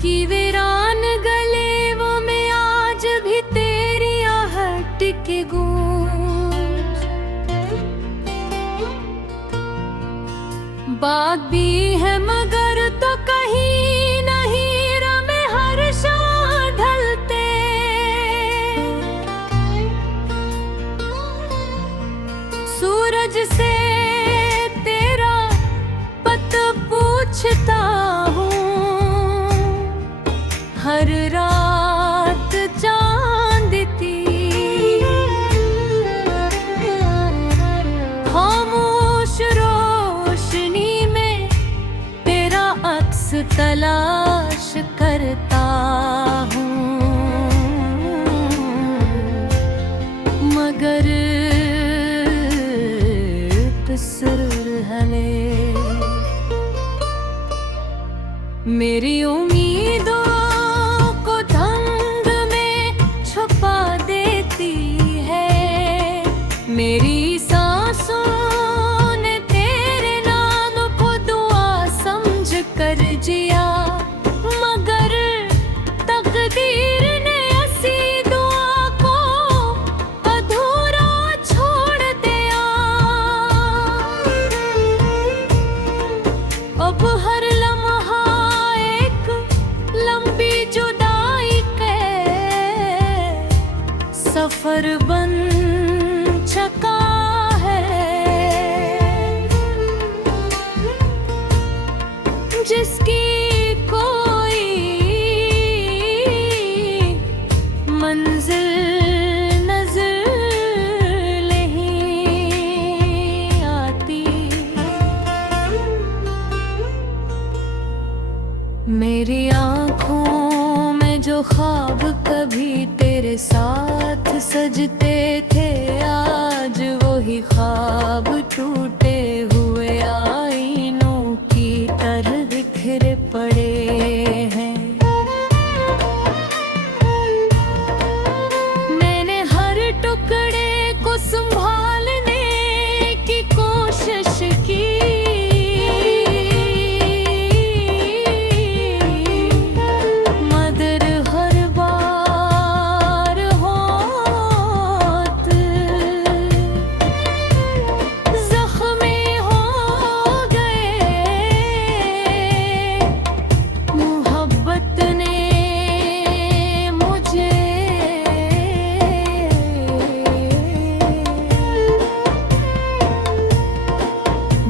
की वीरान गले वो में आज भी तेरी आहट की गूंज। बात भी है मगर तो कहीं नहीं रमे हर शाम ढलते। सूरज से तेरा पत पूछता हूँ, हर रात चांदती खामोश रोशनी में तेरा अक्स तलाश करता हूँ, मगर सुरहले मेरी उम्मीदों को धंध में छुपा देती है। मेरी सांसों ने तेरे नाम को दुआ समझ कर जिया, मगर तकदीर ने ऐसी दुआ को अधूरा छोड़ दिया। अब हर लम्हा एक लंबी जुदाई के सफर बन चुका है, जिसकी कोई मंजिल नजर नहीं आती। मेरी आँखों में जो ख्वाब कभी तेरे साथ सजते थे, आज वही ख्वाब टूटे हुए आईनों की तरह बिखरे पड़े हैं। मैंने हर टुकड़े को संभालने की कोशिश की,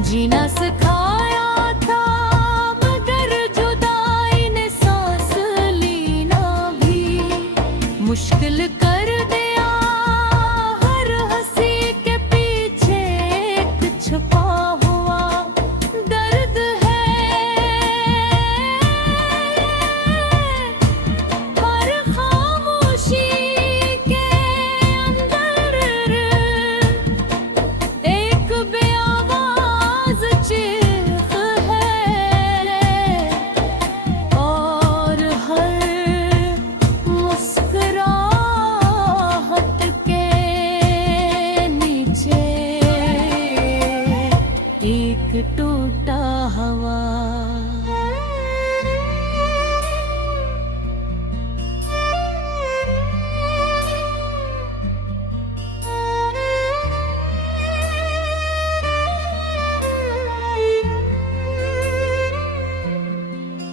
जीना सिखाया था मगर जुदाई ने सांस लेना भी मुश्किल कर दिया। हर हंसी के पीछे एक छुपा हुआ दर्द है, हर खामोशी के अंदर एक बेआवाज चीख है, और हर मुस्कुराहट के नीचे एक टूटा हवा।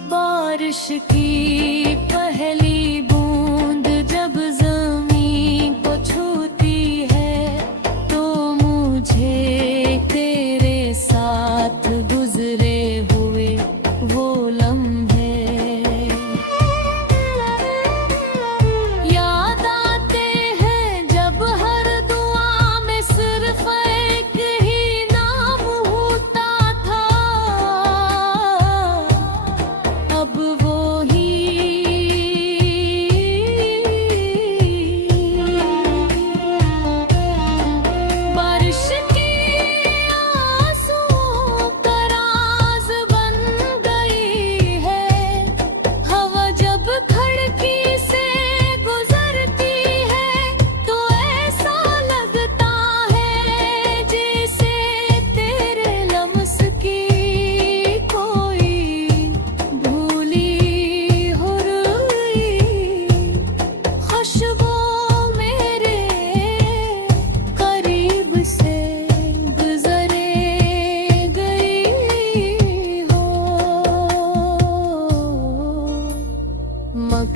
बारिश की पहली बूंद जब ज़मीं को छूती है, तो मुझे तेरे साथ गुजरे हुए वो लम्हे याद आते हैं, जब हर दुआ में सिर्फ एक ही नाम होता था। अब वो ही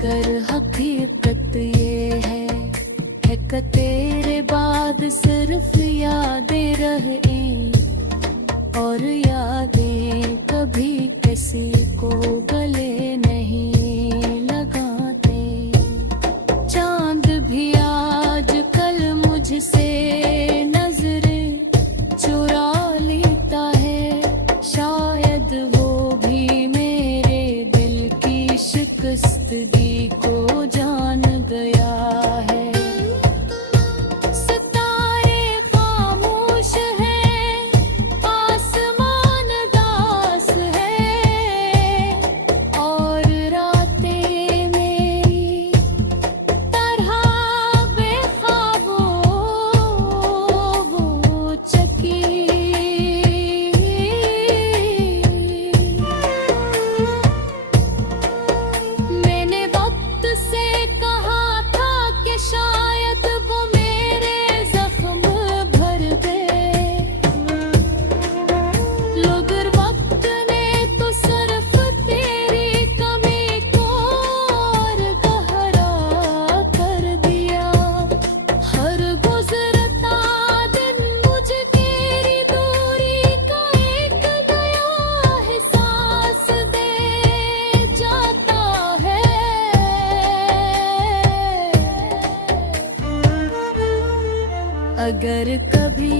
मगर हकीकत ये है कि तेरे बाद सिर्फ यादें रहे, और यादें कभी किसी को गले नहीं लगाते। चांद भी आज कल मुझसे नजरें चुरा लेता है, शायद वो भी मेरे दिल की शिकस्तगी को जान गया है। अगर कभी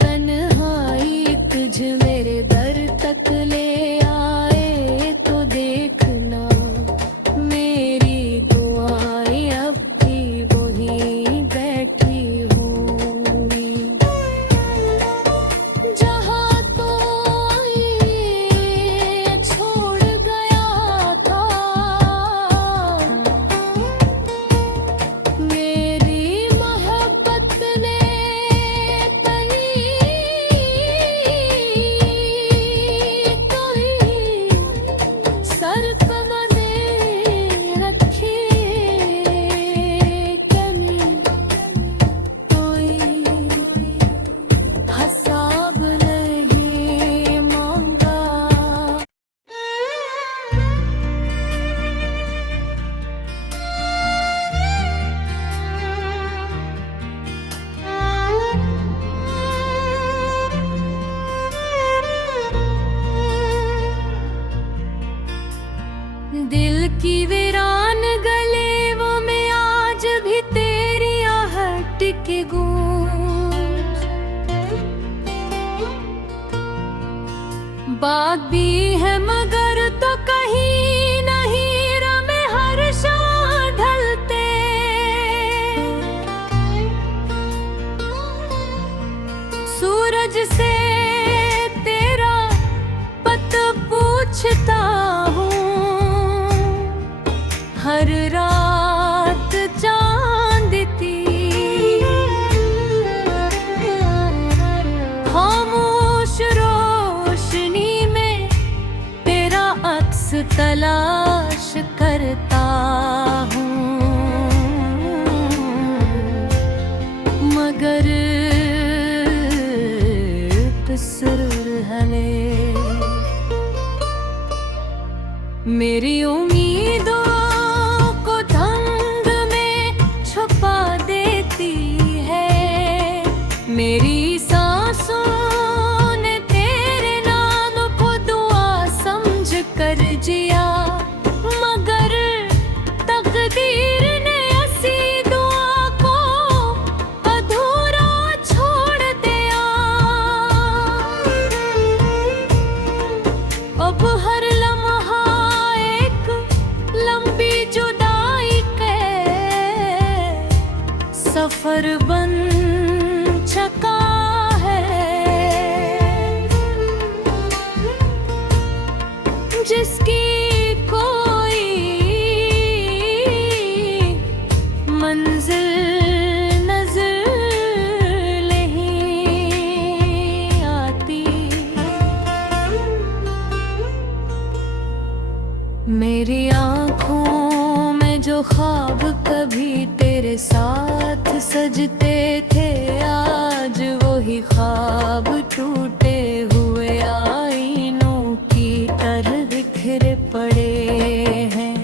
तन्हाई तुझ मेरे दर तक ले आए तो देखना, मेरी दुआएं अब भी वहीं बैठी होंगी। जहाँ तो ये छोड़ गया था, मेरी मोहब्बत ने दिल की वीरान गले वो में आज भी तेरी आहट की गूंज। बात भी है मगर तो कहीं नहीं रमे हर शाम ढलते। सूरज से तेरा पत पूछता हूँ, हर रात चांद थी खामोश रोशनी में तेरा अक्स तलाश करता हूँ, मगर सुरहले मेरी उम्मीदों मेरी सांसों ने तेरे नाम को दुआ समझ कर जिया, मगर तकदीर ने ऐसी दुआ को अधूरा छोड़ दिया। अब हर लम्हा एक लंबी जुदाई के सफर बन चका है, जिसकी कोई मंजिल नजर नहीं आती। मेरी आँखों में जो ख्वाब कभी तेरे साथ सजते थे, आज वही ख्वाब टूटे हुए आईनों की तरह बिखरे पड़े हैं।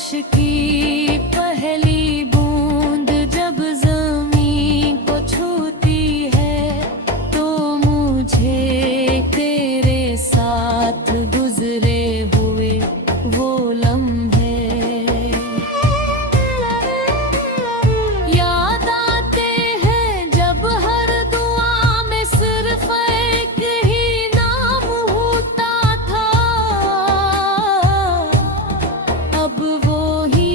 बारिश की पहली बूंद जब ज़मीं को छूती है तो मुझे तेरे साथ गुजरे हुए वो लम्हे याद आते हैं, जब हर दुआ में सिर्फ एक ही नाम होता था। अब वो ही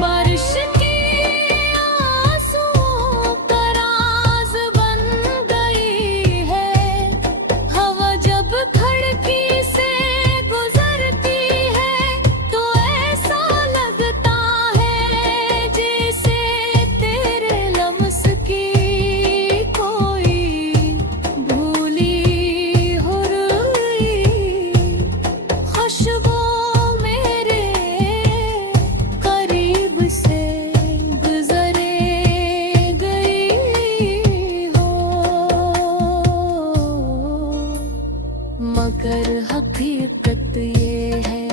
बारिश के आंसुओं का राज बन गई है। हवा जब खिड़की से गुजरती है तो ऐसा लगता है जैसे तेरे लम्स की कोई भूली हुई खुशबू मेरे करीब से गुजरे गई हो। मगर हकीकत ये है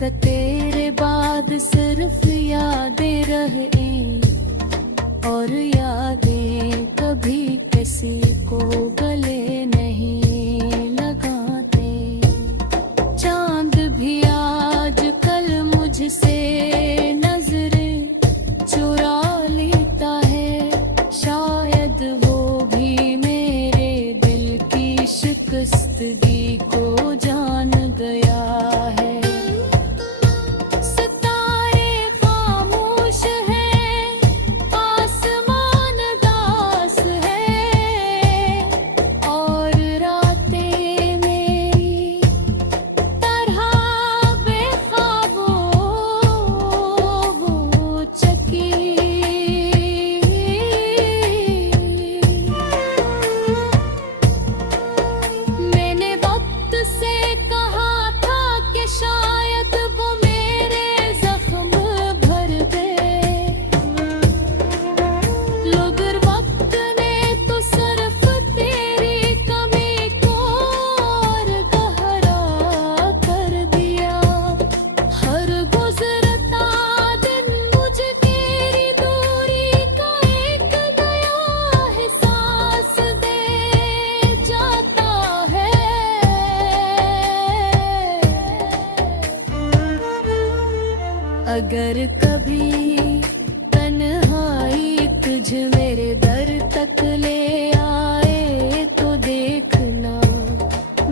कि तेरे बाद सिर्फ यादें रहे और यादें कभी किसी को गले नहीं लगाते। चांद भी आज कल मुझसे नजरें चुरा लेता है। शायद वो भी मेरे दिल की शिकस्तगी को जान गया है। सितारे खामोश हैं, आसमान दास है और रातें मेरी तरह बेख्वाबों वो चकी। मैंने वक्त से कहा था कि शायद वो मेरे जख्म भर दे, मगर वक्त ने तो सिर्फ तेरी कमी को और गहरा कर दिया। हर गुजरता दिन मुझे तेरी दूरी का एक नया एहसास दे जाता है। अगर कभी तन्हाई तुझ मेरे दर तक ले आए तो देखना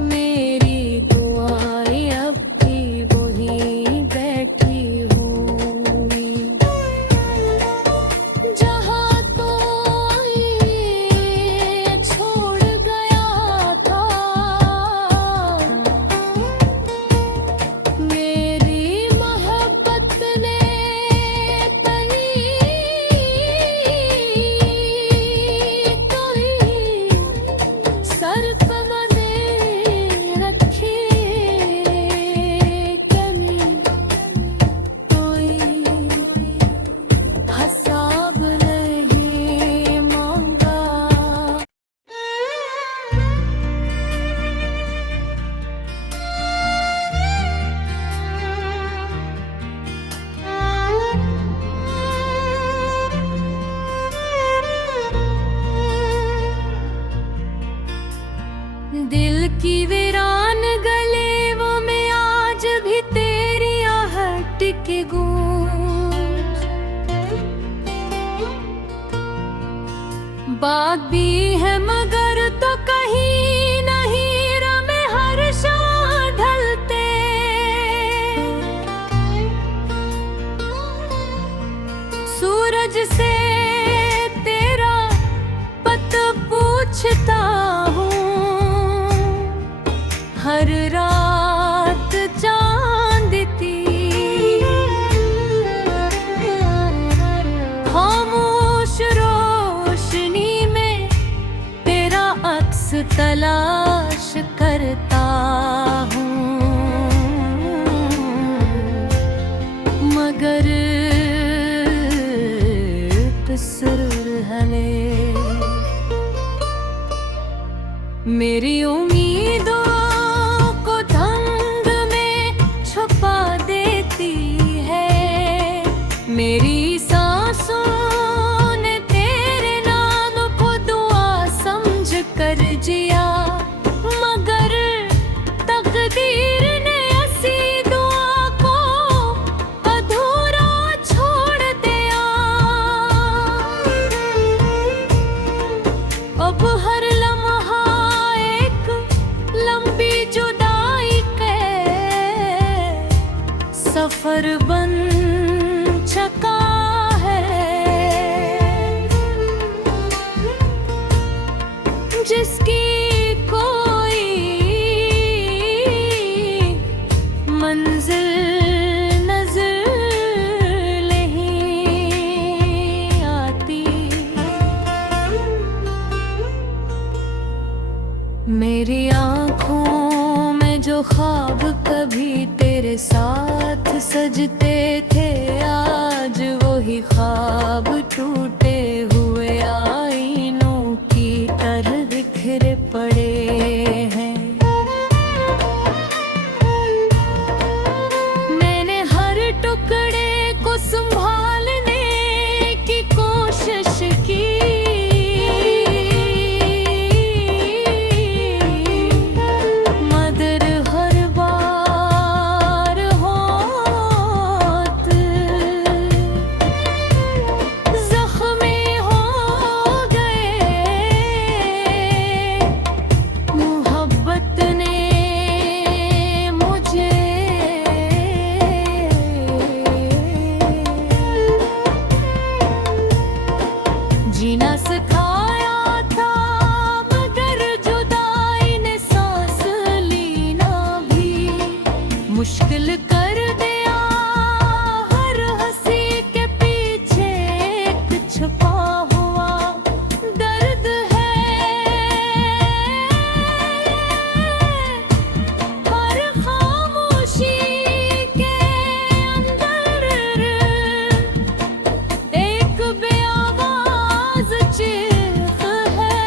मेरी दुआएं अब भी वहीं बैठी होंगी। जहाँ तो ये छोड़ गया था, मेरी मोहब्बत ने कहीं सर्फ बने रखी कमी। कोई हिसाब नहीं मांगा। दिल की वीरान गलियों में आज भी तेरी आहट की गूंज। बाग भी है मगर तो कहीं नहीं रमे हर शाम ढलते। सूरज से तेरा पत पूछता हूँ हर रात चांदती। खामोश रोशनी में तेरा अक्स तलाश करता हूँ, मगर तस्वीर हले मेरी उम्मीदों को धंध में छुपा देती है। मेरी सांसों ने तेरे नाम को दुआ समझ कर जिया, मगर तकदीर ने ऐसी दुआ को अधूरा छोड़ दिया। अब हर लम्हा एक लंबी जुदाई के सफर बन चुका है, जिसकी कोई मंजिल नजर नहीं आती। मेरी आँखों में जो ख्वाब कभी तेरे साथ सजते थे, आज वही ख्वाब टूटे हुए आईनों की तरह बिखरे पड़े हैं। मैंने हर टुकड़े को संभालने की कोशिश की, मगर हर बार होत जख्मी हो गए। मोहब्बत ने मुझे जीना सिखाया था, मगर जुदाई ने सांस लेना भी मुश्किल कर दिया। हर हंसी के पीछे एक छुपा हुआ दर्द है। हर खामोशी के अंदर एक बेआवाज चीख है,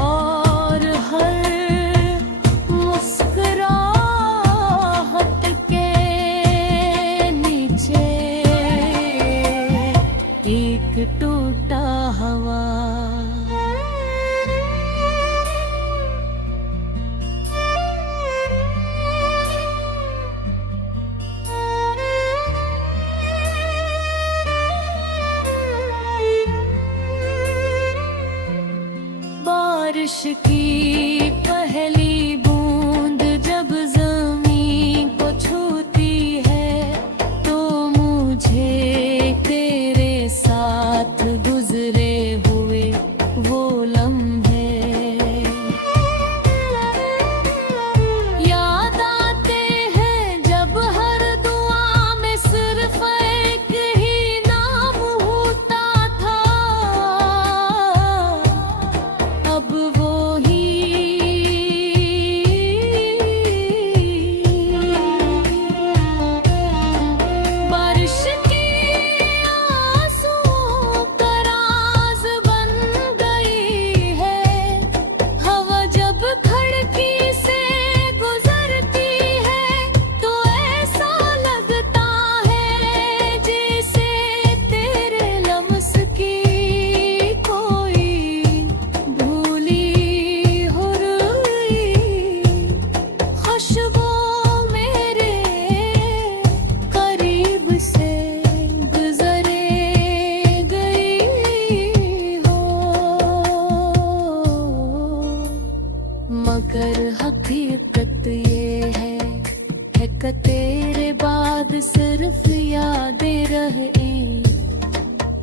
और हर मुस्कुराहट के नीचे एक टूटा हवा। बारिश की पहली बूंद जब ज़मीं को छूती है, तो मुझे तेरे साथ गुजरे हुए वो लम्हे याद आते हैं, जब हर दुआ में सिर्फ एक ही नाम होता था। अब वो ही बारिश के आंसुओं का राज बन गई है। हवा जब खिड़की से गुजरती है, तो ऐसा लगता है जैसे तेरे लम्स की कोई भूली हुई खुशबू मेरे करीब से गुजरे गई हो। मगर हकीकत ये है कि तेरे बाद सिर्फ यादें रहे,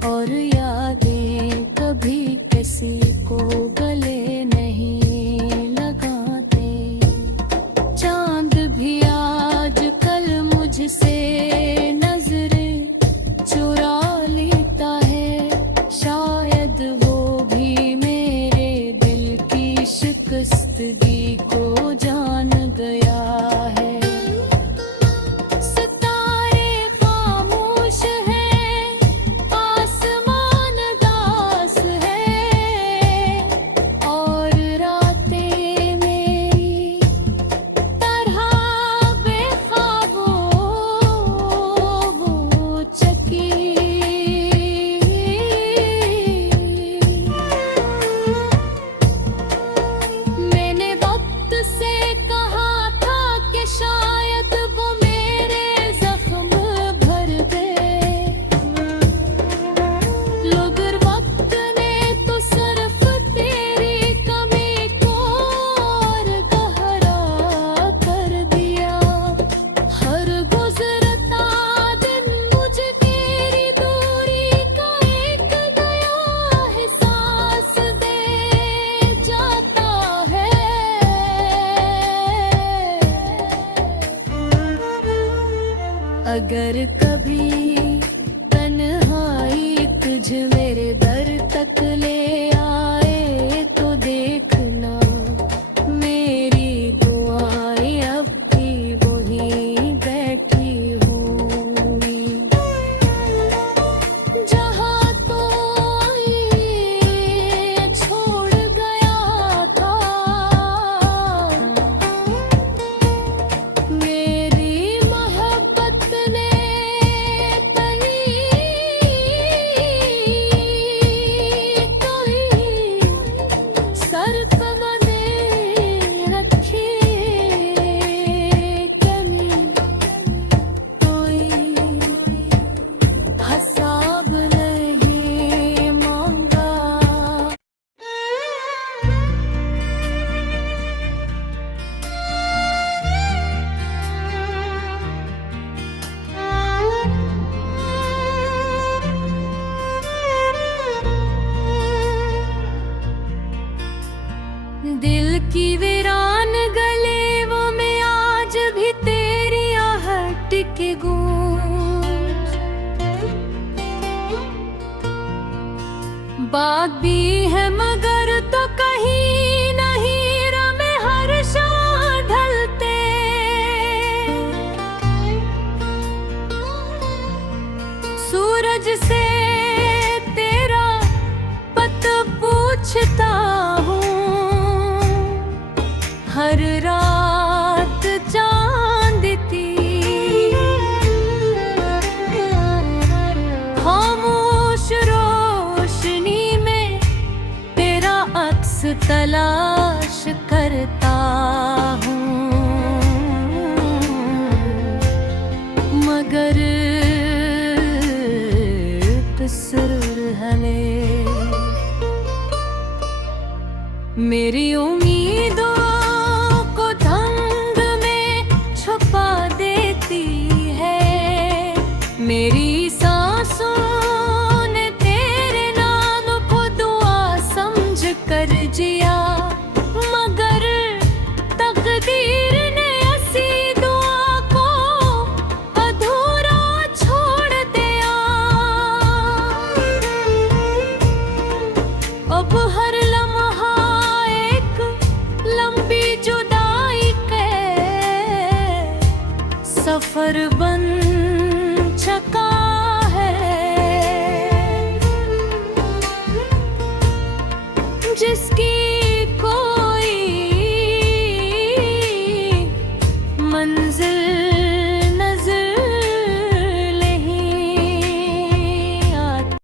और यादें कभी किसी को गले नहीं लगाते। चांद भी आज कल मुझसे नजरें चुरा लेता है, शायद वो भी मेरे दिल की शिकस्तगी को जान गया है। सितारे खामोश हैं, आसमान दास है, अगर कभी तन्हाई तुझ मेरे दर तक ले आए तो देखना मेरी दुआएं अब भी वहीं बैठी होंगी। जहाँ तो ये छोड़ गया था मेरी मोहब्बत ने सर कमने रखी कमी कोई हिसाब नहीं मांगा। दिल की वीरान गले वो में आज भी तेरी आहट की गूंज। बात भी है मगर तो कहीं नहीं रमे हर शाम ढलते। सूरज से तेरा पत पूछता हूँ हर रात चांदती। खामोश रोशनी में तेरा अक्स तलाश करता हूँ मगर सुरहले मेरी उम्मीदों को धंग में छुपा देती है। मेरी सांसों ने तेरे नाम को दुआ समझ कर जिया मगर तकदीर ने ऐसी दुआ को अधूरा छोड़ दिया। अब हर लम्हा एक लंबी जुदाई के सफर बन चुका है जिसकी कोई मंजिल